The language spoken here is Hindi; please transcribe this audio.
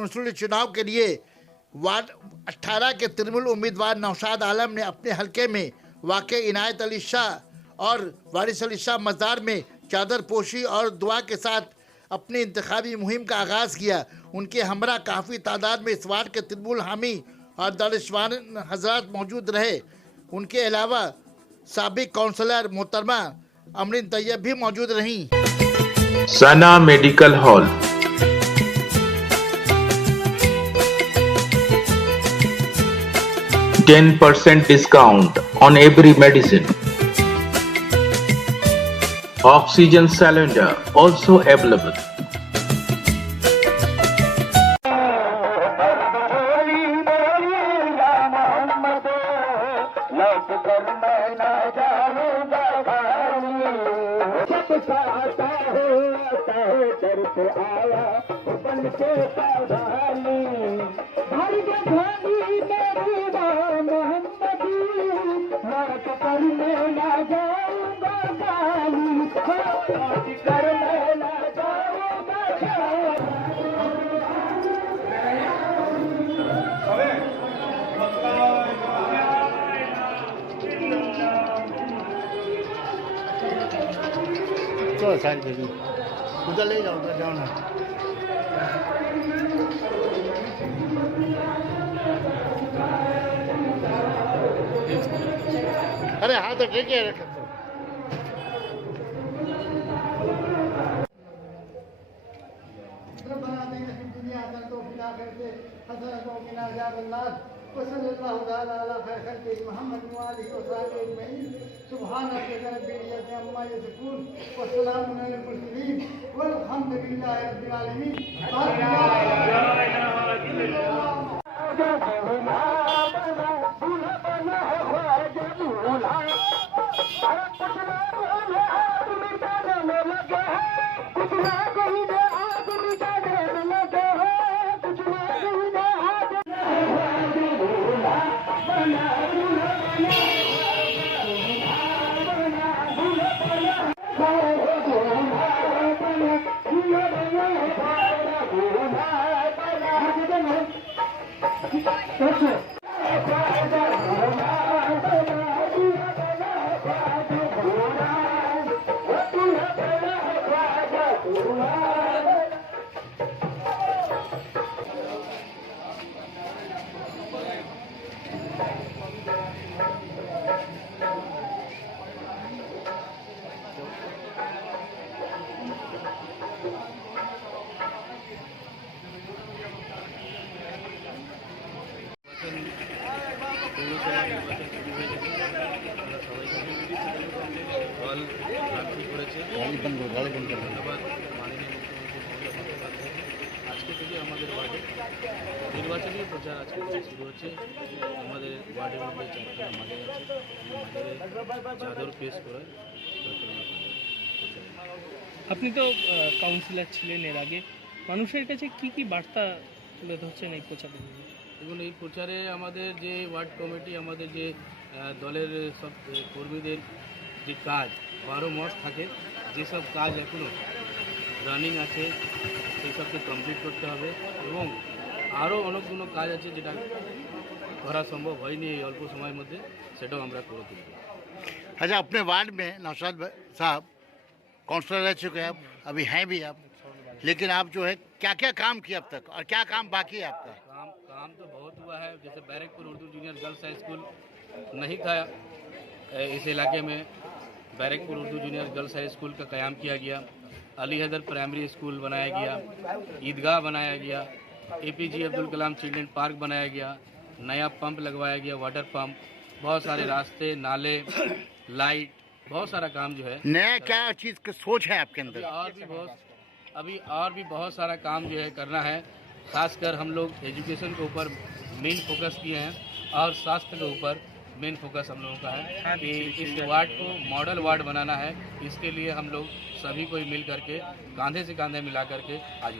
म्यूनिसिपल चुनाव के लिए वार्ड 18 के तृणमूल उम्मीदवार नौशाद आलम ने अपने हलके में वाक़ इनायत अली शाह और वारिस अली शाह मज़ार में चादर पोशी और दुआ के साथ अपनी इंतखाबी मुहिम का आगाज़ किया। उनके हमरा काफ़ी तादाद में इस वार्ड के तृणमूल हामी और दानिशवान हजरात मौजूद रहे। उनके अलावा साबिक काउंसलर मोहतरमा अमरीन तैयब भी मौजूद रहीं। सना medical hall, 10% discount on every medicine. Oxygen cylinder also available. चलो साइड दे उधर ले जाओ, उधर जाओ ना। अरे हाथ तो ठीक है रखे আজকে থেকে আমাদের ওয়ার্ডে নির্বাচনী প্রচার আজকে থেকে শুরু হচ্ছে। আমাদের ওয়ার্ডের মধ্যে 4টা মাজার আছে, মাজারে চাদর পেশ করে। আপনি তো কাউন্সিলর ছিলেন এর আগে, মানুষের কাছে কি কি বার্তা তুলে ধরছেন এই প্রচারে? এবং এই প্রচারে আমাদের যে ওয়ার্ড কমিটি, আমাদের যে দলের সব কর্মীদের যে কাজ 12 মাস থাকে, যেসব কাজ এখনও রানিং আছে সেই সবকে কমপ্লিট করতে হবে এবং আরও অনেকগুলো কাজ আছে যেটা করা সম্ভব হয়নি এই অল্প সময়ের মধ্যে, সেটাও আমরা করে তুলব। अच्छा, अपने वार्ड में नौशाद साहब काउंसलर रह चुके हैं, अभी हैं भी आप, लेकिन आप जो है क्या क्या काम किया अब तक और क्या काम बाकी है आपका? काम तो बहुत हुआ है। जैसे Barrackpore Urdu junior girls high school नहीं था इस इलाके में, Barrackpore Urdu junior girls high school का क़याम किया गया। अली हैदर प्राइमरी स्कूल बनाया गया, ईदगाह बनाया गया, APJ Abdul Kalam children park बनाया गया, नया पंप लगवाया गया, वाटर पंप, बहुत सारे रास्ते, नाले, लाइट, बहुत सारा काम जो है। नया क्या चीज़ की सोच है आपके अंदर? अभी और भी बहुत सारा काम जो है करना है। खासकर हम लोग एजुकेशन के ऊपर मेन फोकस किए हैं और स्वास्थ्य के ऊपर मेन फोकस हम लोगों का है कि इस वार्ड को मॉडल वार्ड बनाना है। इसके लिए हम लोग सभी को मिल करके कांधे से कांधे मिला करके आज